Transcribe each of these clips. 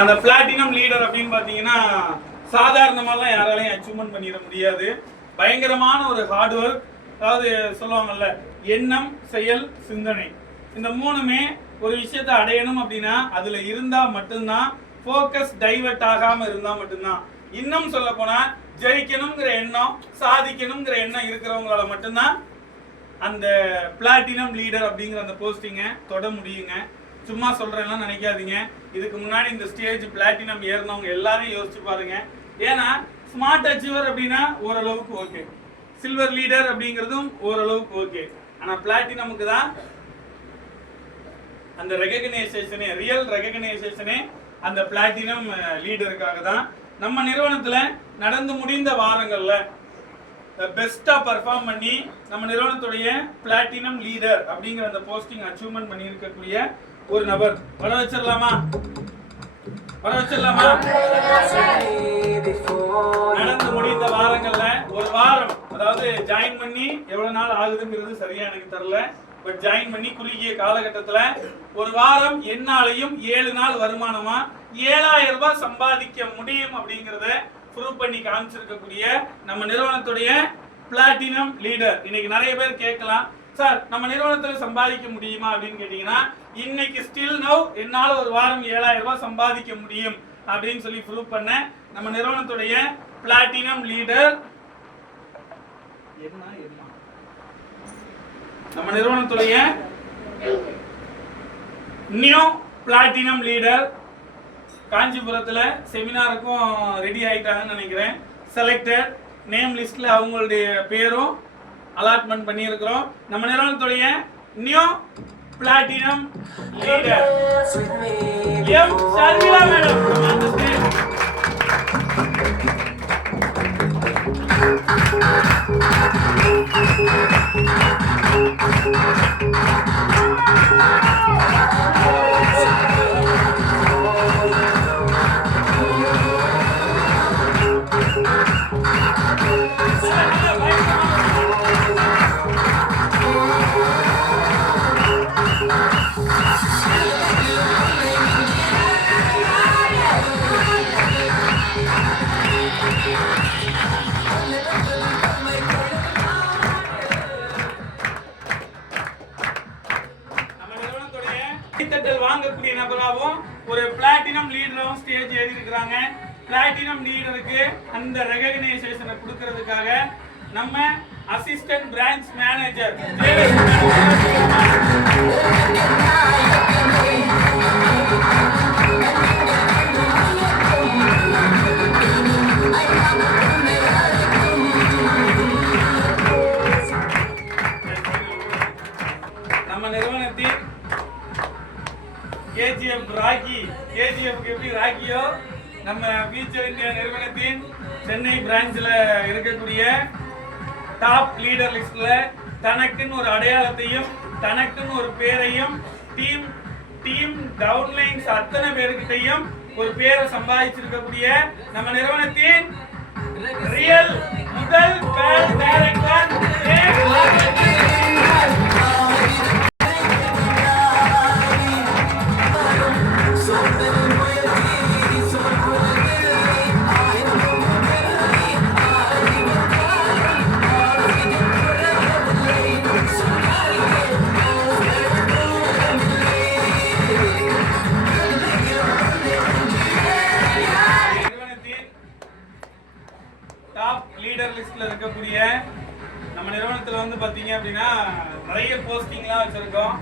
அந்த platinum leader அப்படின்னு பாத்தீங்கன்னா சாதாரணமாலாம் யாராலையும் அச்சீவ்மெண்ட் பண்ணிட முடியாது. பயங்கரமான ஒரு ஹார்ட் ஒர்க். அதாவது சொல்லுவாங்கல்ல, எண்ணம், செயல், சிந்தனை, இந்த மூணுமே ஒரு விஷயத்தை அடையணும் அப்படின்னா அதுல இருந்தா மட்டும்தான், போக்கஸ் டைவர்ட் ஆகாம இருந்தா மட்டும்தான். இன்னும் சொல்ல போனா ஜெயிக்கணுங்கிற எண்ணம், சாதிக்கணுங்கிற எண்ணம் இருக்கிறவங்களால மட்டும்தான் அந்த பிளாட்டினம் லீடர் அப்படிங்கிற அந்த போஸ்டிங்க தொட முடியுங்க. சும்மா சொல்றேன்லாம் நினைக்காதீங்க. இதுக்கு முன்னாடி இந்த ஸ்டேஜ் பிளாட்டினம் ஏறினவங்க எல்லாரையும் யோசிச்சு பாருங்க. ஏன்னா ஸ்மார்ட் அச்சீவர் அப்படின்னா ஓரளவுக்கு ஓகே, சில்வர் லீடர் அப்படிங்கிறதும் ஓரளவுக்கு ஓகே. ஆனா பிளாட்டினமுக்கு தான் அந்த ரெகக்னைசேஷனே, ரியல் ரெகக்னைசேஷனே அந்த பிளாட்டினம் லீடருக்காக தான். நம்ம நிறுவனத்துல நடந்து முடிந்த வாரங்கள்ல பெஸ்டா பர்ஃபார்ம் பண்ணி நம்ம நிறுவனத்துடைய பிளாட்டினம் லீடர் அப்படிங்கிற அந்த போஸ்டிங் அச்சீவ்மெண்ட் பண்ணி இருக்கக்கூடிய ஒரு நபர் வர வச்சிடலாமா? நடந்து முடிந்த வாரங்கள்ல ஒரு வாரம், அதாவது ஜாயின் பண்ணி எவ்வளவு நாள் ஆகுதுங்கிறது சரியா எனக்கு தெரியல, பட் ஜாயின் பண்ணி குறுகிய காலகட்டத்துல ஒரு வாரம் என்னாலையும் 7 நாள் வருமானமா 7000 ரூபாய் சம்பாதிக்க முடியும் அப்படிங்கறத ப்ரூவ் பண்ணி காமிச்சிருக்கக்கூடிய நம்ம நிறுவனத்துடைய பிளாட்டினம் லீடர். இன்னைக்கு நிறைய பேர் கேட்கலாம், சார் நம்ம நிறுவனத்துல சம்பாதிக்க முடியுமா அப்படின்னு கேட்டீங்கன்னா, இன்னைக்கு ஸ்டில் நவ் என்னால ஒரு வாரம் 7000 ரூபாய் சம்பாதிக்க முடியும் அப்படின்னு சொல்லி ப்ரூவ் பண்ண நம்ம நிறுவனத்துடைய பிளாட்டினம் லீடர் நம்ம நிறுவனத்துடைய நியூ பிளாட்டினம் லீடர் காஞ்சிபுரத்துல செமினாருக்கும் ரெடி ஆயிட்டாங்கன்னு நினைக்கிறேன். செலக்டட் நேம் லிஸ்ட்ல அவங்களுடைய பேரும் அலாட்மெண்ட் பண்ணி இருக்கிறோம். நம்ம நிறுவனத்துடைய new platinum leader M Sharmila madam. வாங்கக்கூடிய நபராகவும் ஒரு பிளாட்டினம் லீடராகவும் ஸ்டேஜ் ஏறி இருக்கிறாங்க. பிளாட்டினம் லீடருக்கு அந்த ரெகக்னைசேஷனை கொடுக்கிறதுக்காக நம்ம அசிஸ்டன்ட் பிரான்ச் மேனேஜர் நம்ம நிறுவனத்தின் கேஜிஎஃப் ராக்கி, கேஜிஎஃப்க்கு எப்படி ராக்கியோ நம்ம ஃபியூச்சர் இந்தியா நிறுவனத்தின் சென்னை பிரான்ச்ல இருக்கக்கூடிய டாப் லீடர் லிஸ்ட்ல தனக்குன்னு ஒரு அடையாளத்தையும் தனக்குன்னு ஒரு பேரையும் டீம் டவுன்லைன்ஸ் அத்தனை பேருக்கிட்டையும் ஒரு பேரை சம்பாதிச்சிருக்கக்கூடிய நம்ம நிறுவனத்தின் ரியல் முதல் டைரக்டர் இருக்கக்கூடிய நம்ம நிறுவனத்துல வந்து பாத்தீங்க அப்படின்னா நிறைய போஸ்டிங்லாம் வச்சிருக்கோம்.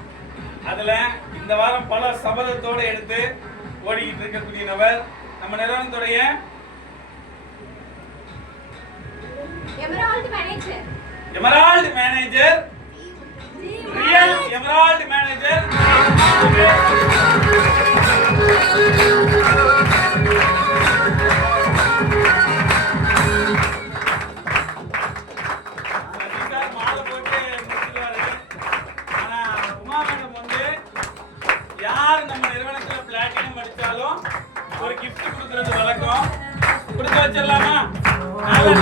அதுல இந்த வாரம் பல சபதத்தோட எடுத்து ஓடிக்கிட்டு இருக்கக்கூடிய நபர் நம்ம நிறுவனத்துடைய emerald manager real emerald manager ஒரு gift கொடுக்கிறது வழக்கம். கொடுத்து வச்சிடலாமா? நல்ல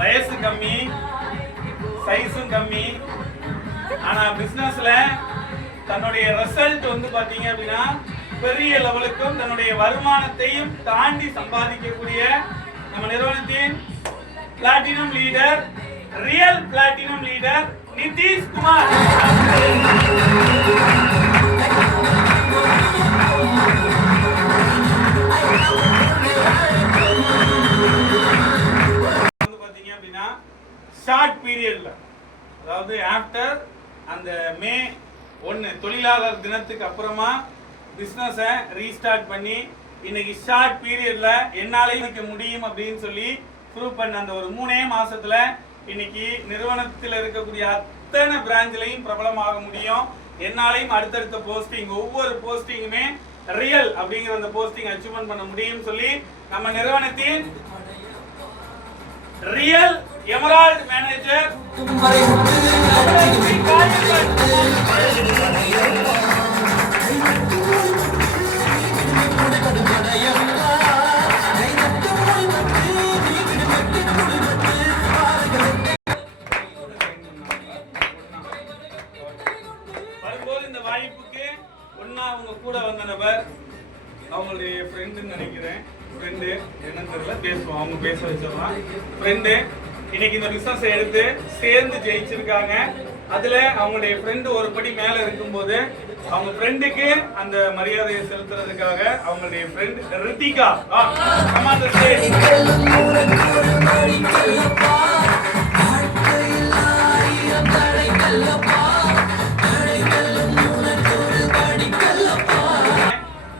வயசு கம்மி, சைஸும் கம்மி, ஆனா பிசினஸ்ல தன்னுடைய ரிசல்ட் வந்து பாத்தீங்க அப்படின்னா பெரிய லெவலுக்கும் தன்னுடைய வருமானத்தையும் தாண்டி சம்பாதிக்கக்கூடிய நம்ம நிறுவனத்தின் platinum leader, real platinum leader Nitish Kumar. பாத்தீங்க அப்படின்னா ஷார்ட் பீரியட்ல, அதாவது ஆஃப்டர் அந்த மே 1 தொழிலாளர் தினத்துக்கு அப்புறமா பிசினஸை ரீஸ்டார்ட் பண்ணி இன்னைக்கு ஷார்ட் பீரியட்ல என்னாலையும் வைக்க முடியும் அப்படின்னு சொல்லி ப்ரூவ் பண்ண அந்த ஒரு 3 மாசத்துல இன்னைக்கு நிறுவனத்தில் இருக்கக்கூடிய அத்தனை பிரான்ச்லையும் பிரபலமாக முடியும். என்னாலையும் அடுத்தடுத்த போஸ்டிங், ஒவ்வொரு போஸ்டிங்குமே ரியல் அப்படிங்கிற அந்த போஸ்டிங் அச்சீவ்மெண்ட் பண்ண முடியும் சொல்லி நம்ம நிறுவனத்தின் ரியல் எமரால்ட் மேனேஜர் வரும்போது இந்த வாய்ப்புக்கு ஒன்னா அவங்க கூட வந்த நபர், அவங்களுடைய ஃப்ரெண்டுன்னு நினைக்கிறேன், ஃப்ரெண்டு என்னன்னு தெரியல, பேசுவோம், அவங்க பேச வச்சிடலாம். ஃப்ரெண்டு இன்னைக்கு இந்த பிசினஸ் எடுத்து சேர்ந்து ஜெயிச்சிருக்காங்க. அதுல அவங்களுடைய ஃப்ரெண்டு ஒரு படி மேல இருக்கும்போது அவங்க ஃப்ரெண்டுக்கு அந்த மரியாதையை செலுத்துறதுக்காக அவங்களுடைய ஃப்ரெண்ட் ரித்திகா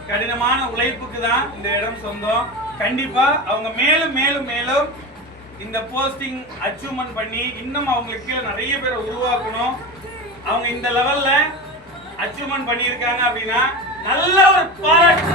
கடினமான உழைப்புக்கு தான் இந்த இடம் சொந்தம். கண்டிப்பா அவங்க மேலும் மேலும் மேலும் இந்த போஸ்டிங் அச்சீவ்மெண்ட் பண்ணி இன்னும் அவங்களுக்கு கீழே நிறைய பேரை உருவாக்கணும். அவங்க இந்த லெவல்ல அச்சீவ்மெண்ட் பண்ணியிருக்காங்க அப்படின்னா நல்ல ஒரு பாராட்டு.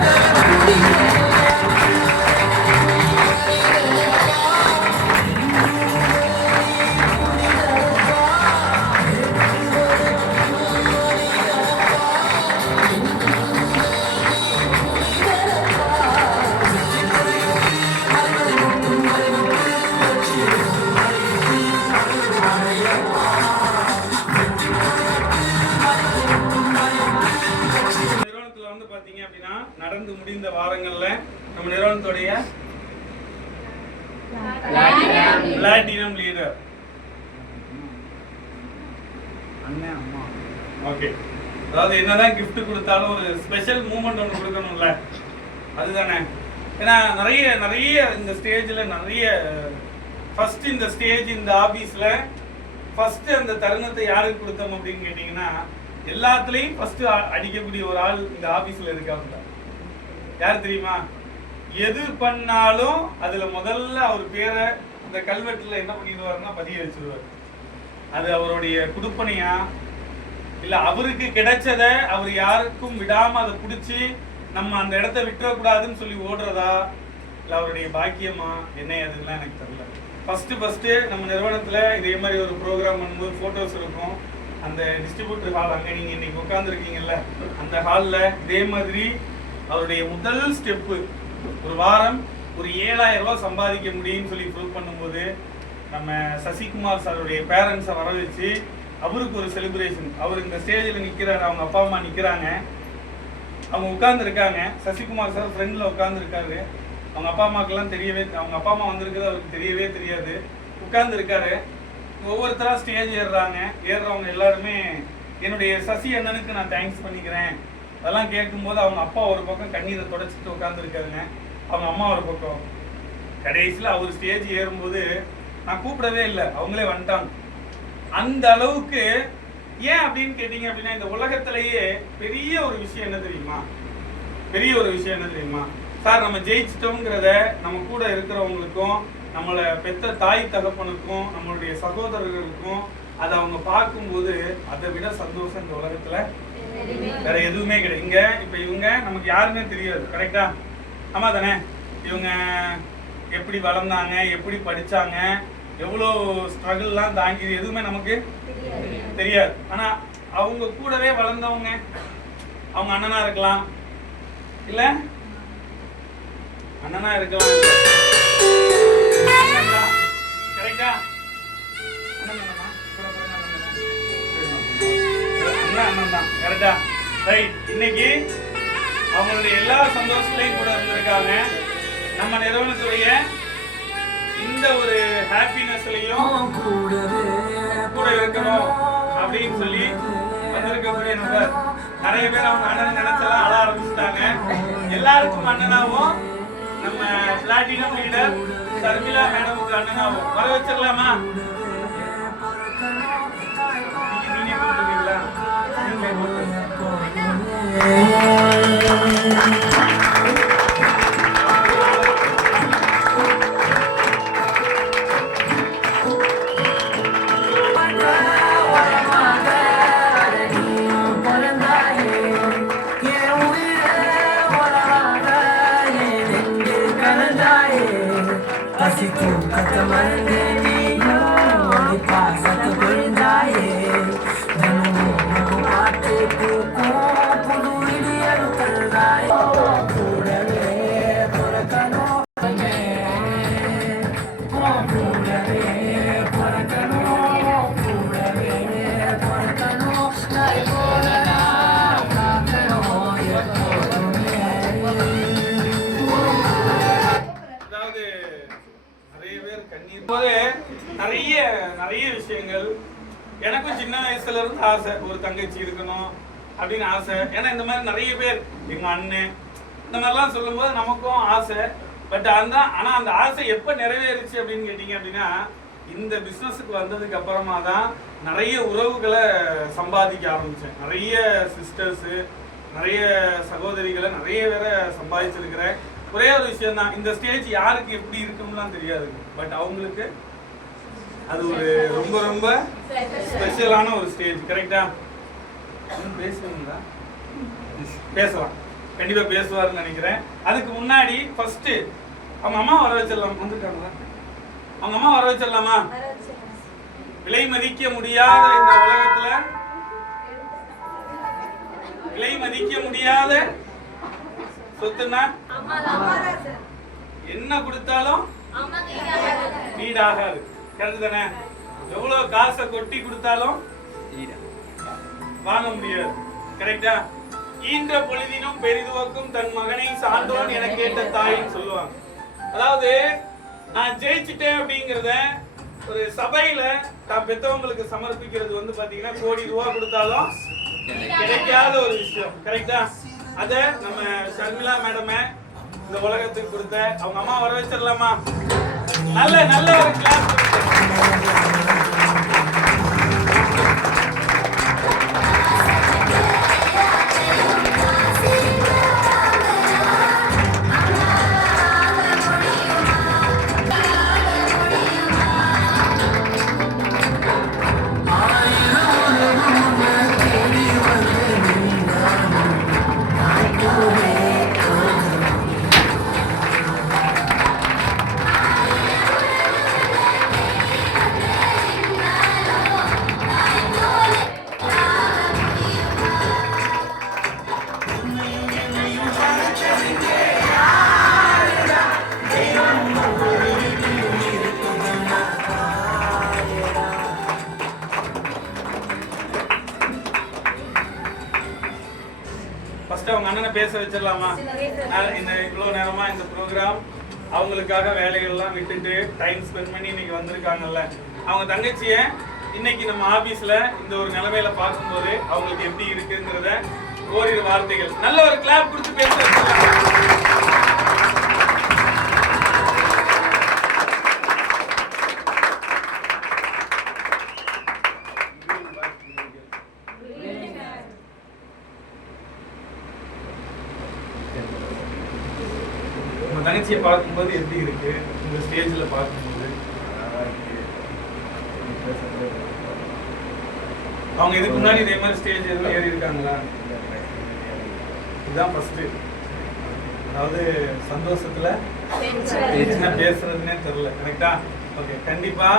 நடந்து முடிந்த வாரங்கள்ல நம்ம நிறுவனத்துடைய பிளாட்டினம் லீடர் அண்ணன் அம்மா, ஓகே, அதாவது என்னதான் gift கொடுத்தாலும் ஒரு ஸ்பெஷல் மூமெண்ட் ஒன்று கொடுக்கணும்ல, அதுதானே. ஏன்னா நிறைய இந்த ஸ்டேஜ்ல நிறைய ஃபர்ஸ்ட் இந்த ஸ்டேஜ் இந்த ஆபீஸ்ல ஃபர்ஸ்ட் அந்த தருணத்தை யாருக்கு கொடுத்தோம் அப்படின்னு கேட்டீங்கன்னா எல்லாத்துலயும் ஃபர்ஸ்ட் அடிக்கக்கூடிய ஒரு ஆள் இந்த ஆபீஸ்ல இருக்காங்க. யார் தெரியுமா? எது பண்ணாலும் அதுல முதல்ல அவர் பேரை இந்த கல்வெட்டுல என்ன பண்ணிடுவாருன்னா பதிய வச்சிருவாரு. அது அவருடைய குடுப்பனையா இல்ல அவருக்கு கிடைச்சத அவர் யாருக்கும் விடாம அதை பிடிச்சி நம்ம அந்த இடத்த விட்டுறக்கூடாதுன்னு சொல்லி ஓடுறதா இல்ல அவருடைய பாக்கியமா என்ன அதுலாம் எனக்கு தெரியல. ஃபர்ஸ்ட் நம்ம நிறுவனத்துல இதே மாதிரி ஒரு ப்ரோக்ராம் பண்ணும்போது போட்டோஸ் இருக்கும். அந்த டிஸ்ட்ரிபியூட்டர் ஹால், அங்க நீங்க இன்னைக்கு உட்கார்ந்துருக்கீங்கல்ல, அந்த ஹால்ல இதே மாதிரி அவருடைய முதல் ஸ்டெப்பு ஒரு வாரம் ஒரு 7,000 ரூபாய் சம்பாதிக்க முடியும்னு சொல்லி ப்ரூவ் பண்ணும்போது நம்ம சசிகுமார் சாருடைய பேரண்ட்ஸை வர வச்சு அவருக்கு ஒரு செலிப்ரேஷன். அவர் இந்த ஸ்டேஜில் நிற்கிறாரு, அவங்க அப்பா அம்மா நிற்கிறாங்க, அவங்க உட்கார்ந்துருக்காங்க. சசிகுமார் சார் ஃப்ரெண்டில் உட்கார்ந்துருக்காரு. அவங்க அப்பா அம்மாக்கெல்லாம் அவங்க அப்பா அம்மா வந்திருக்குது அவருக்கு தெரியவே தெரியாது. உட்கார்ந்துருக்காரு. ஒவ்வொருத்தராக ஸ்டேஜ் ஏறுறவங்க எல்லாருமே என்னுடைய சசி அண்ணனுக்கு நான் தேங்க்ஸ் பண்ணிக்கிறேன் அதெல்லாம் கேட்கும்போது அவங்க அப்பா ஒரு பக்கம் கண்ணீரை தொடச்சிட்டு உட்காந்துருக்காருங்க, அவங்க அம்மா ஒரு பக்கம். கடைசியில் அவர் ஸ்டேஜ் ஏறும்போது நான் கூப்பிடவே இல்லை, அவங்களே வந்துட்டாங்க. அந்த அளவுக்கு ஏன் அப்படின்னு கேட்டீங்க அப்படின்னா இந்த உலகத்திலேயே பெரிய ஒரு விஷயம் என்ன தெரியுமா சார், நம்ம ஜெயிச்சிட்டோங்கிறத நம்ம கூட இருக்கிறவங்களுக்கும் நம்மளை பெத்த தாய் தகப்பனுக்கும் நம்மளுடைய சகோதரர்களுக்கும் அதை அவங்க பார்க்கும்போது அதை விட சந்தோஷம் இந்த உலகத்துல வேற எதுவுமே கிடையாது. இங்க இப்ப இவங்க நமக்கு யாருன்னே தெரியாது, கரெக்டா? ஆமா தானே? இவங்க எப்படி வளர்ந்தாங்க, எப்படி படிச்சாங்க, எவ்வளோ ஸ்ட்ரகிள்லாம் தாங்கி எதுவுமே நமக்கு தெரியாது. ஆனா அவங்க கூடவே வளர்ந்தவங்க, அவங்க அண்ணனா இருக்கலாம், இல்ல அண்ணனா இருக்கலாம், கரெக்டா? அண்ணன் தான். கரெக்டா? ரைட். இன்னைக்கு அவங்களுடைய எல்லா சந்தோஷத்திலையும் கூட இருந்திருக்காங்க. நம்ம நிறுவனத்துடைய இந்த ஒரு ஹாப்பினஸ்லயும் கூட இருக்கணும் அப்படின்னு சொல்லி வந்திருக்கக்கூடிய நபர். நிறைய பேர் அவங்க அண்ணன் நினைச்செல்லாம் அழ ஆரம்பிச்சுட்டாங்க. எல்லாருக்கும் அண்ணனாவும் நம்ம பிளாட்டினம் லீடர் சர்மிளா மேடமுக்கு அண்ணனாவும் வர வச்சிடலாமா? நீங்க கூப்பிடுவீங்களா? நிறைய விஷயங்கள் எனக்கும் சின்ன வயசுல இருந்து ஆசை, ஒரு தங்கச்சி இருக்கணும் அப்படின்னு ஆசை. ஏன்னா இந்த மாதிரி நிறைய பேர் எங்க அண்ணன் இந்த மாதிரிலாம் சொல்லும்போது நமக்கும் ஆசை. பட் ஆனா அந்த ஆசை எப்போ நிறைவேறுச்சு அப்படின்னு கேட்டீங்க அப்படின்னா, இந்த பிஸ்னஸுக்கு வந்ததுக்கு அப்புறமா தான் நிறைய உறவுகளை சம்பாதிக்க ஆரம்பித்தேன். நிறைய சிஸ்டர்ஸு, நிறைய சகோதரிகளை நிறைய பேரை சம்பாதிச்சிருக்கிறேன். ஒரே ஒரு விஷயம் தான், இந்த ஸ்டேஜ் யாருக்கு எப்படி இருக்கும்லாம் தெரியாது. பட் அவங்களுக்கு அது ஒரு ரொம்ப ரொம்ப ஸ்பெஷலான ஒரு ஸ்டேஜ். கரெக்டா? பேசுவீங்களா? பேசலாம், கண்டிப்பா பேசுவாருன்னு நினைக்கிறேன். அதுக்கு முன்னாடி ஃபர்ஸ்ட் அவங்க அம்மா வர வச்சிடலாம். வந்துட்டாங்களா? அவங்க அம்மா வர வச்சிடலாமா? விலை மதிக்க முடியாத இந்த உலகத்துல விலை மதிக்க முடியாத சொத்துனா என்ன கொடுத்தாலும் வீடாகாது. கரெக்ட் தானே? எவ்வளவு காசை கொட்டி கொடுத்தாலும் வாங்க முடியாது. கரெக்டா? ஈன்ற பொழுதினும் பெரிதுவக்கும் தன் மகனை சான்றோன் என கேட்ட தாயின்னு சொல்லுவாங்க. அதாவது நான் ஜெயிச்சுட்டேன் அப்படிங்கிறத ஒரு சபையில தான் பெத்தவங்களுக்கு சமர்ப்பிக்கிறது வந்து பாத்தீங்கன்னா கோடி ரூபாய் கொடுத்தாலும் கிடைக்காத ஒரு விஷயம். கரெக்டா? அத நம்ம ஷர்மிளா மேடமே இந்த உலகத்துக்கு கொடுத்த அவங்க அம்மா வர வச்சிடலாமா? நல்ல நல்ல ஒரு கிளாஸ். அவங்க அண்ணனை பேச வச்சிடலாமா? இந்த இவ்வளவு நேரமா இந்த ப்ரோக்ராம் அவங்களுக்காக வேலைகள்லாம் விட்டுட்டு டைம் ஸ்பெண்ட் பண்ணி இன்னைக்கு வந்திருக்காங்கல்ல, அவங்க தங்கச்சிய இன்னைக்கு நம்ம ஆபீஸ்ல இந்த ஒரு நிலைமையில பார்க்கும்போது அவங்களுக்கு எப்படி இருக்குங்கிறத ஓரிரு வார்த்தைகள் நல்ல ஒரு கிளாப் கொடுத்து பேச வச்சிடலாம். தங்கச்சியை பார்க்கும்போது எப்படி இருக்கு? இந்த ஸ்டேஜில் பார்க்கும்போது அவங்க இதுக்கு முன்னாடி இதே மாதிரி ஸ்டேஜ் எதுவும் ஏறி இருக்காங்களா? இதுதான் ஃபர்ஸ்ட். அதாவது சந்தோஷத்துல என்ன பேசுறதுன்னே தெரியல. கரெக்டா? ஓகே. கண்டிப்பா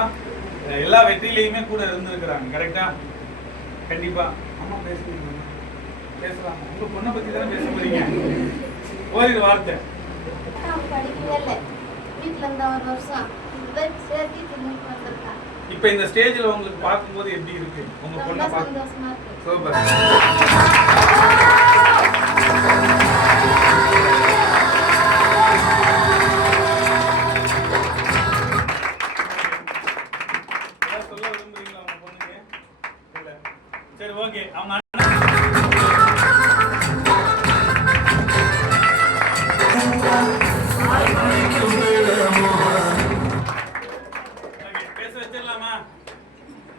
எல்லா வெற்றிலையுமே கூட இருந்திருக்கிறாங்க. கரெக்டா? கண்டிப்பா. அம்மா பேசுறீங்க, பேசலாம். உங்க பொண்ணை பத்தி தானே பேச போறீங்க. ஓரிரு வார்த்தை. படிக்கவே இல்லை, வீட்டில் இருந்த ஒரு வருஷம் சேர்த்து வந்திருக்கான். இப்போ இந்த ஸ்டேஜ்ல உங்களுக்கு பார்க்கும்போது எப்படி இருக்கு? உங்க பொண்ணை பார்க்க சூப்பர். சொல்ல விரும்புறீங்களா உங்க பொண்ணுக்கு? இல்ல. சரி ஓகே. அவங்க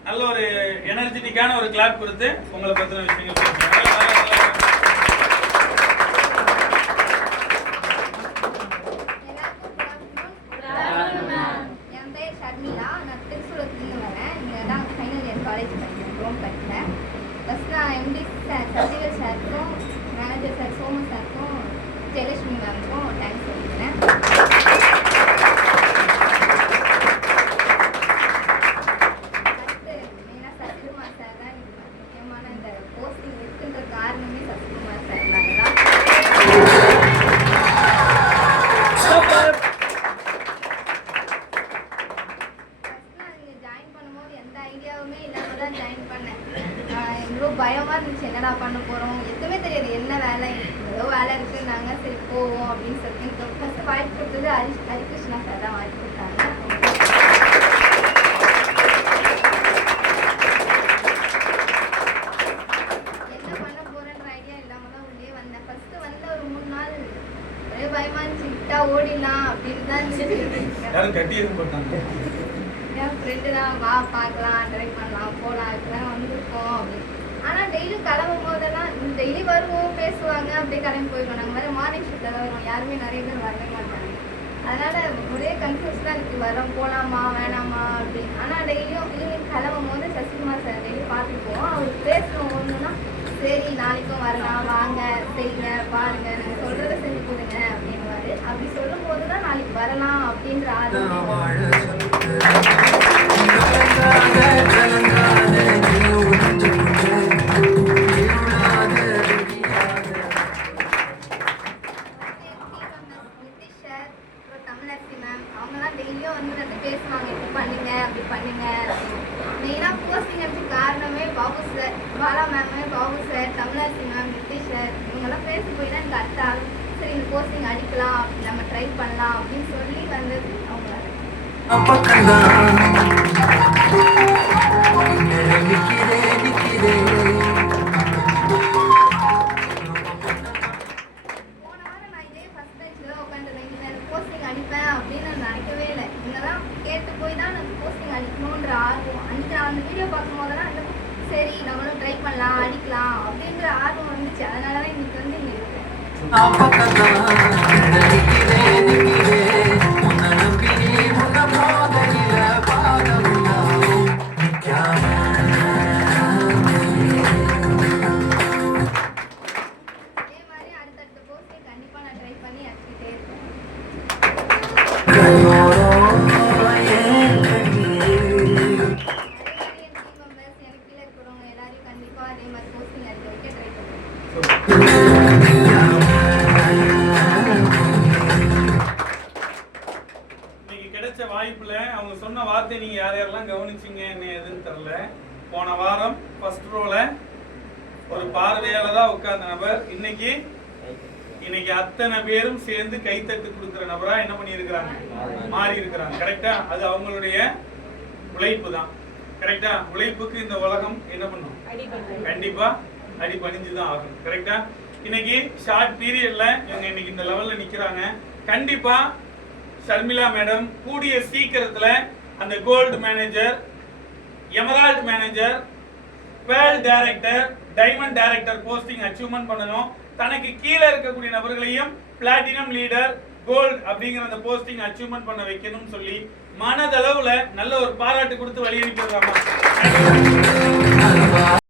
நல்ல ஒரு எனர்ஜெட்டிக்கான ஒரு கிளாப் கொடுத்து உங்களை பத்தின விஷயங்கள் என் பேர் ஷர்மிளா. நான் திருச்சூரத்துலேருந்து வரேன். இங்கே தான் ஃபைனல் இயர் காலேஜ் படிக்கிறேன், ரோம் படிக்கிறேன். ஃபஸ்ட் நான் எம்டி சார் சசிகல் சாருக்கும் மேனேஜர் சார் சோமு சாருக்கும் ஜெயலட்சுமி மேமுக்கும் தேங்க்ஸ் சொல்லிக்கிறேன். ஐடியாவுமே இல்லாமல் தான் ஜாயின் பண்ணேன். எவ்வளோ பயமாக இருந்துச்சு, என்னடா பண்ண போகிறோம், எதுவுமே தெரியாது. என்ன வேலை, ஏதோ வேலை இருக்குன்னாங்க. சரி போவோம் அப்படின்னு சொல்லிட்டு ஃபஸ்ட்டு வாய்ப்பு கொடுத்தது ஹரிகிருஷ்ணா சார் தான் வாய்ப்பு கொடுத்தாங்க. என்ன பண்ண போகிறேன்ற ஐடியா இல்லாமல் தான் உள்ளே வந்தேன். ஃபஸ்ட்டு வந்த ஒரு 3 நாள் ஒரே பயமாக இருந்துச்சு. விட்டா ஓடிடலாம் அப்படின்னு தான் இருந்துச்சு. என் ஃப்ரெண்டு தான் வா பார்க்கலாம், ட்ரை பண்ணலாம், போகலாம், இப்போதான் வந்திருக்கோம் அப்படின்னு. ஆனால் டெய்லியும் கிளம்பும் போதெல்லாம் டெய்லி வருவோம், பேசுவாங்க, அப்படியே கிளம்பி போயிடுவோம். நாங்கள் வேறு மார்னிங் ஷிஃப்ட்டில் தான் வருவோம். யாருமே நிறைய பேர் வரவே மாட்டாங்க. அதனால் ஒரே கன்ஃபியூஸ் தான் இருக்குது, வரோம் போகலாமா வேணாமா அப்படின்னு. ஆனால் டெய்லியும் ஈவினிங் கிளம்பும் போது சசிகுமார் சார் டெய்லி பார்த்துட்டு போவோம். அவர் பேசணும் ஒன்றுனா சரி நாளைக்கும் வரலாம், வாங்க செய்யுங்க பாருங்க, நாங்கள் சொல்கிறத செஞ்சு கொடுங்க அப்படின்வாரு. அப்படி சொல்லும் போது தான் நாளைக்கு வரலாம் அப்படின்ற ஆர்வம். அவங்கலாம் டெய்லியும் வந்து பேசுவாங்க, இப்படி பண்ணுங்க அப்படி பண்ணுங்க. மெயினாக போஸ்டிங் எடுத்து காரணமே Babu sir, Bala ma'am, Babu sir, Tamilarasi ma'am, Nitish sir, இவங்கெல்லாம் பேசி போய் தான் எனக்கு அடுத்த சரி இந்த போஸ்டிங் அடிக்கலாம், நம்ம ட்ரை பண்ணலாம் அப்படின்னு சொல்லி வந்தது அவங்களால. அடிப்பேன் அப்படின்னு நான் நினைக்கவே இல்லை. இங்கெல்லாம் கேட்டு போய் தான் நான் போஸ்டிங் அடிக்கணுன்ற ஆர்வம். அன்றைக்கி அந்த வீடியோ பார்க்கும் போதெல்லாம் சரி நம்மளும் ட்ரை பண்ணலாம், அடிக்கலாம் அப்படின்ற ஆர்வம் வந்துச்சு. அதனால தான் இன்னைக்கு வந்து இங்கே இருக்கேன். அதே மாதிரி அடுத்தடுத்த போஸ்டிங் கண்டிப்பாக நான் ட்ரை பண்ணி அடிச்சுக்கிட்டே இருக்கேன். இன்னைக்கு கிடைச்ச வாய்ப்புல அவங்க சொன்ன வார்த்தை நீங்க யார் யாரெல்லாம் கவனிச்சீங்க என்ன எதுன்னு தெரியல. போன வாரம் ஃபர்ஸ்ட் ரோல ஒரு பார்வையாளரா உட்கார்ந்த நபர் இன்னைக்கு அத்தனை பேரும் சேர்ந்து கைத்தட்டு கொடுக்கிற நபரா என்ன பண்ணி இருக்கிறாங்க, மாறி இருக்கிறாங்க. கரெக்டா? அது அவங்களுடைய உழைப்பு தான். கரெக்டா? உழைப்புக்கு இந்த உலகம் என்ன பண்ணும்? கண்டிப்பா அடி பணிஞ்சுதான் ஆகும். கரெக்டா? இன்னைக்கு ஷார்ட் பீரியட்ல இவங்க இன்னைக்கு இந்த லெவல்ல நிக்கிறாங்க. கண்டிப்பா ஷர்மிளா மேடம் கூடிய சீக்கிரத்துல அந்த gold manager, emerald manager, pearl director, diamond director posting achievement பண்ணணும். தனக்கு கீழே இருக்கக்கூடிய நபர்களையும் பிளாட்டினம் லீடர், கோல்டு அப்படிங்கிற அந்த போஸ்டிங் அச்சீவ்மெண்ட் பண்ண வைக்கணும்னு சொல்லி மனதளவுல நல்ல ஒரு பாராட்டு கொடுத்து வழி அனுப்பிடுறாங்க.